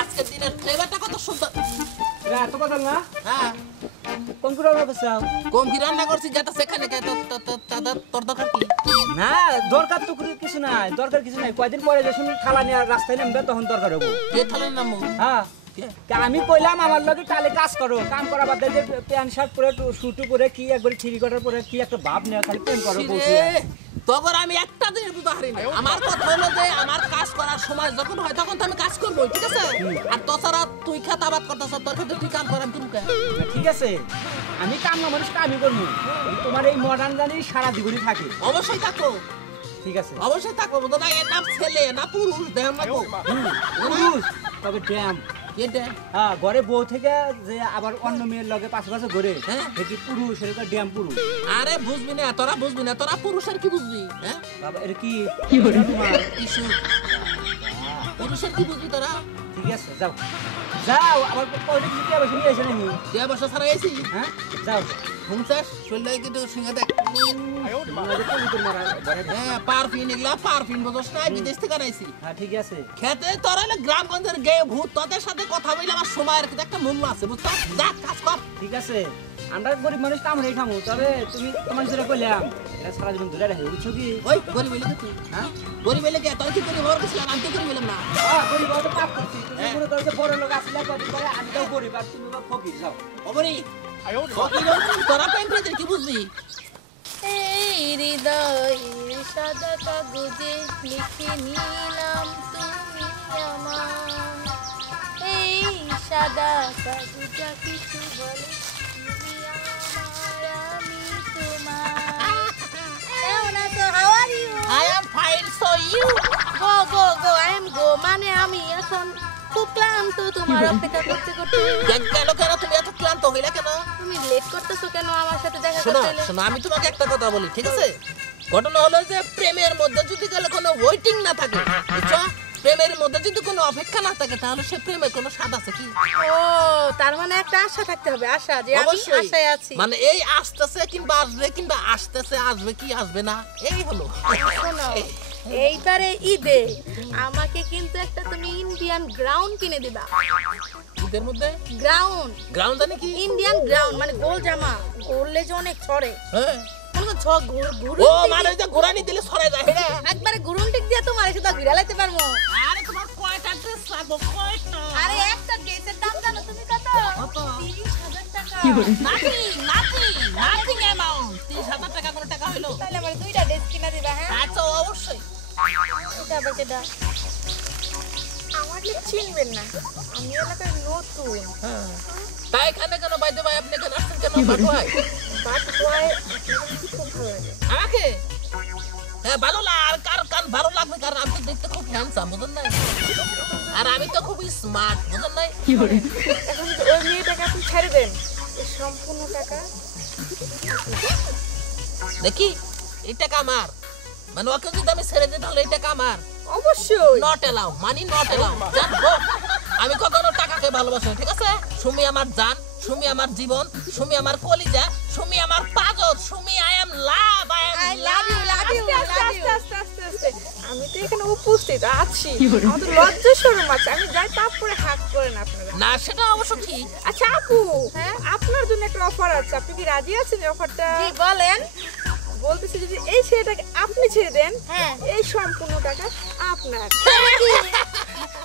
আজকের দিনের ফ্লেভারটা কত সুন্দর। এত কথা না? হ্যাঁ, কম করে রান্না করছাও? কম কি রান্না করছি যেটা সেখানে তোর দরকার কি? না, দরকার তো কিছু নাই, দরকার কিছু নাই। কয়দিন পরে যখন থালা নিয়ে রাস্তায় নামবে তখন দরকার হবে। কে থালের নাম? হ্যাঁ, আমি কইলাম আমার লগে কালে কাজ করো, কাম করা বাদ দিয়ে প্যান্ট শার্ট পরে শুটু পরে কি একবার থ্রি কোয়ার্টার পরে কি একটা ভাব নেওয়া, খালি প্রেম করো বলছি। তখন আমি একটা দিনের বুঝতে পারি না। আমার কথা হলো যে আমার কাজ করার সময় যখন হয় তখন তো আমি কাজ করবো, ঠিক আছে? আর তাছাড়া তুই খাত আবাদ করতেছ, তোর ক্ষেত্রে তুই কাম করাম তুমি। ঠিক আছে, আমি কাম না মানুষ কামই করবো। তোমার এই মডার্ন জানি সারা জীবনই থাকে। অবশ্যই থাকো, ঠিক আছে, অবশ্যই থাকো। বুঝো না, এর নাম ছেলে না পুরুষ, দেহ না পুরুষ তবে ড্যাম। কেটে হ্যাঁ, ঘরে বউ থেকে যে আবার অন্য মেয়ের লগে পাশে পাশে ঘরে, এটি পুরুষ, এটা ড্যাম পুরুষ। আরে বুঝবি না, তোরা বুঝবি না, তোরা পুরুষের কি বুঝবি? হ্যাঁ বাবা, এটা কি তোমার ইস্যু? পুরুষের কি বুঝবি তোরা? ঠিক আছে, যাও যাও, আবার কয়টা কিছু কে বসে নিয়ে এসে নাকি? 2 বছর ছাড়া গেছি। হ্যাঁ, যাও ঘুমছাস শরীরটা কিন্তু সঙ্গে দেখ। হ্যাঁ, পারফিন এগুলা পারফিন বুঝছ না, বিদেশ থেকে আনাইছি। হ্যাঁ, ঠিক আছে। খেতে তোরা হলে গ্রামগঞ্জের গেয়ে ভূত, তোদের সাথে কথা বলে আমার সময়ের কিন্তু একটা মূল্য আছে, বুঝছ? যা কাজ কর। ঠিক আছে, আমরা গরিব মানুষ কাম রেখে খামো, তবে তুমি তোমার যেটা কইলাম এটা সারা জীবন ধরে রাখে, বুঝছো কি? ওই গরিব হইলে তুই, হ্যাঁ গরিব হইলে কে? তোর কি গরিব হওয়ার কিছু? আমি তো গরিব হইলাম না। হ্যাঁ, গরিব হওয়ার পাপ করছি। তুমি মনে করো যে বড় লোক আসলে কদিন পরে আমি তো গরিব আর তুমি বা ফকির। যাও অবরি ফকির তোরা প্রেম কি বুঝবি? এই হৃদয়ের সাদা কাগজে লিখে নিলাম তুমি আমার, এই সাদা কাগজ যা কিছু বলে তুমি আমার, আমি তোমার। কেমন আছো? How are you? I am fine, so you? Go go go, I am go, মানে আমি এখন খুব ক্লান্ত তোমার অপেক্ষা করতে করতে। কেন তুমি এত ক্লান্ত হইলা কেন? তুমি লেট করতেছো কেন আমার সাথে দেখা শোনো করতে? শোনো, আমি তোমাকে একটা কথা বলি, ঠিক আছে? ঘটনা হলো যে প্রেমের মধ্যে যদি কোনো ওয়েটিং না থাকে, বুঝছো? প্রেমের মধ্যে যদি কোনো অপেক্ষা না থাকে তাহলে সে প্রেমের কোনো স্বাদ আছে কি? ও, তার মানে একটা আশা থাকতে হবে, আশা যে আমি অবশ্যই। আশায় আছি। মানে এই আসতেছে কিংবা আসবে কিংবা আসতেছে, আসবে কি আসবে না, এই হলো। শোনো, এইবারে ঈদে আমাকে কিন্তু একটা তুমি ইন্ডিয়ান গ্রাউন্ড কিনে দিবা। ঈদের মধ্যে গ্রাউন্ড, গ্রাউন্ড জানি কি? ইন্ডিয়ান গ্রাউন্ড মানে গোল জামা, গোললে যে অনেক ছড়ে। হ্যাঁ, মনে ছ ঘুরু ও মানে যে ঘোরানি দিলে সরে যায়, হ্যাঁ। একবারে ঘুরুন টিক দিয়ে তোমার এসে তো ঘুরে লাইতে পারবো। আরে তোমার কয়টা ড্রেস লাগবে? কয়টা? আরে একটা ড্রেসের দাম জানো তুমি কত? কত? 30,000 টাকা। Nothing amount. 30,000 টাকা কোনো টাকা হইলো? তাহলে আমার দুইটা ড্রেস কিনে দিবা। হ্যাঁ, আচ্ছা, অবশ্যই। এটা আবার কেডা? আমাকে চিনবেন না, আমি এলাকায় নতুন। তাই এখানে কেন বাইদে ভাই আপনি কেন আসছেন কেন? বাটুয়ায় বাট ওয়াই আপনাকে খুব ভালো লাগে। আমাকে হ্যাঁ ভালো আর কার ভালো লাগবে, কারণ আমি তো দেখতে খুব হ্যান্ডসাম, বুঝলেন না? আর আমি তো খুবই স্মার্ট, বুঝলেন না? এখন যদি ওই মেয়েটাকে আপনি ছেড়ে দেন, এই সম্পূর্ণ টাকা দেখি এই টাকা আমার, মানে ওকে যদি আমি ছেড়ে দিই তাহলে এই টাকা আমার। অবশ্যই। Not allow, money not allow. জানবো আমি কখনো টাকাকে ভালোবাসি না, ঠিক আছে? সুমি আমার জান, সুমি আমার জীবন, সুমি আমার কলিজা, সুমি আমার পাগল, Sumi I am love, I love you, love you, love you. আমি তো এখানে উপস্থিত আছি, আমার তো লজ্জা শরম আছে, আমি যাই তারপরে হাত করেন আপনারা। না সেটা অবশ্য ঠিক। আচ্ছা আপু, হ্যাঁ আপনার জন্য একটা অফার আছে, আপনি কি রাজি আছেন এই অফারটা? জি বলেন। বলতেছি যদি এই ছেলেটাকে আপনি ছেড়ে দেন, হ্যাঁ এই সম্পূর্ণ টাকা আপনার।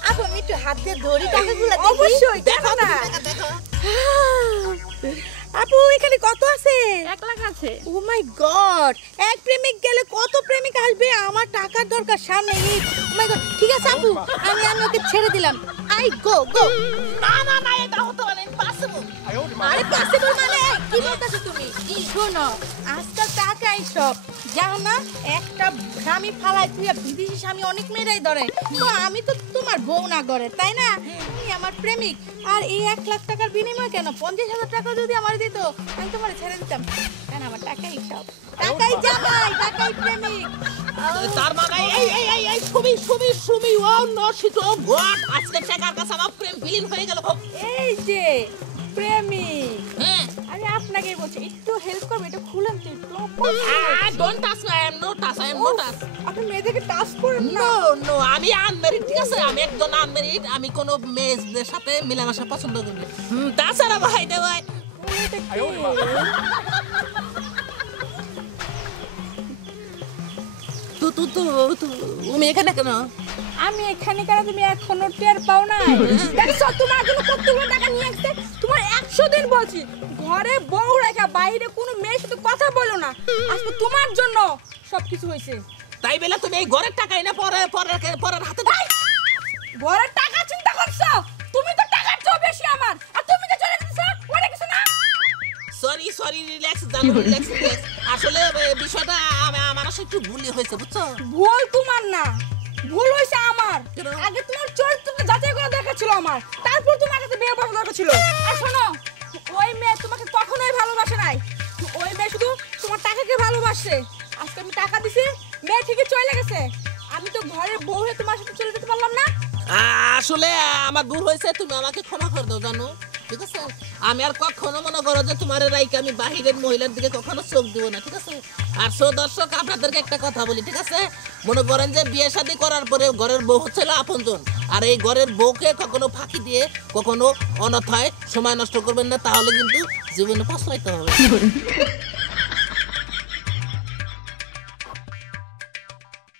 আপু আমি একটু হাত দিয়ে ধরি টাকাগুলো দেখি। অবশ্যই, দেখো না। আপু এখানে কত আছে? 1 লাখ আছে। ও মাই গড, এক প্রেমিক গেলে কত প্রেমিক আসবে, আমার টাকার দরকার সামনে। ও মাই গড, ঠিক আছে আপু, আমি ওকে ছেড়ে দিলাম। আই গো গো। না এটা হতে পারে ইম্পসিবল। আরে পসিবল মানে কি বলতাছো তুমি? শোনো, আজকাল টাকাই সব, জানো না? একটা স্বামী ফালাই তুই বিদেশি স্বামী অনেক মেয়েরাই ধরে, তো আমি তো তোমার বউ না করে, তাই না? তুমি আমার প্রেমিক, আর এই 1 লাখ টাকার বিনিময়ে কেন 50,000 টাকা যদি আমার দিত, আমি তোমার ছেড়ে দিতাম। কেন আমার টাকাই সব, টাকাই জামাই, টাকাই প্রেমিক। তার মানে এই সুমি ও নশিত গড, আজকে টাকার কাছে আমার প্রেম বিলীন হয়ে গেল। এই যে প্রেমিক, হ্যাঁ আরে আমি আপনাকেই বলছি একটু হেল্প করবে, একটু খুলেন তো একটু। Don't touch me, I am no touch, I am no touch. আপনি মেয়েদেরকে টাচ করেন না। নো নো, আমি আনমেরিড, ঠিক আছে? আমি একজন আনমেরিড, আমি কোনো মেয়েদের সাথে মেলামেশা পছন্দ করি না। তাছাড়া ভাই দে ভাই, তুমি এখানে কেন? আমি এখানে কেন, তুমি এখনো টের পাও না? দেখছো তোমার জন্য কতগুলো টাকা নিয়ে আসছে, তোমার 100 দিন বলছি ঘরে বউ রেখা বাইরে কোনো মেয়ের সাথে কথা বলো না, আজকে তোমার জন্য সবকিছু হয়েছে। তাই বেলা তুমি এই ঘরের টাকাই না পরের হাতে দাও। ঘরের টাকা চিন্তা করছো, তুমি তো টাকার চেয়ে বেশি আমার, আর তুমি তো চলে গেছো ওরে কিছু না। সরি সরি, রিল্যাক্স জানো, রিল্যাক্স। আসলে বিষয়টা আমার আসলে একটু ভুলই হয়েছে, বুঝছো? ভুল তোমার না, ভুল হয়েছে আমার। কেন? আগে তোমার চরিত্রটা যাচাই করা দরকার ছিল আমার, তারপর তোমার কাছে বিয়ে করা দরকার ছিল। আর শোনো, ওই মেয়ে তোমাকে কখনোই ভালোবাসে নাই, ওই মেয়ে শুধু তোমার টাকাকে ভালোবাসে। আজকে আমি টাকা দিছি, মেয়ে ঠিকই চলে গেছে, আমি তো ঘরের বউ হয়ে তোমার সাথে চলে যেতে পারলাম না। আসলে আমার ভুল হয়েছে, তুমি আমাকে ক্ষমা করে দাও, জানো, ঠিক আছে? আমি আর কখনো মনে করো যে তোমার রাইকে আমি বাহিরের মহিলার দিকে কখনো চোখ দিব না, ঠিক আছে? আর দর্শক, আপনাদেরকে একটা কথা বলি, ঠিক আছে? মনে করেন যে বিয়ে শাদী করার পরে ঘরের বউ হচ্ছে আপনজন, আর এই ঘরের বউকে কখনো ফাঁকি দিয়ে কখনো অনথায় সময় নষ্ট করবেন না, তাহলে কিন্তু জীবনে পছলাইতে হবে।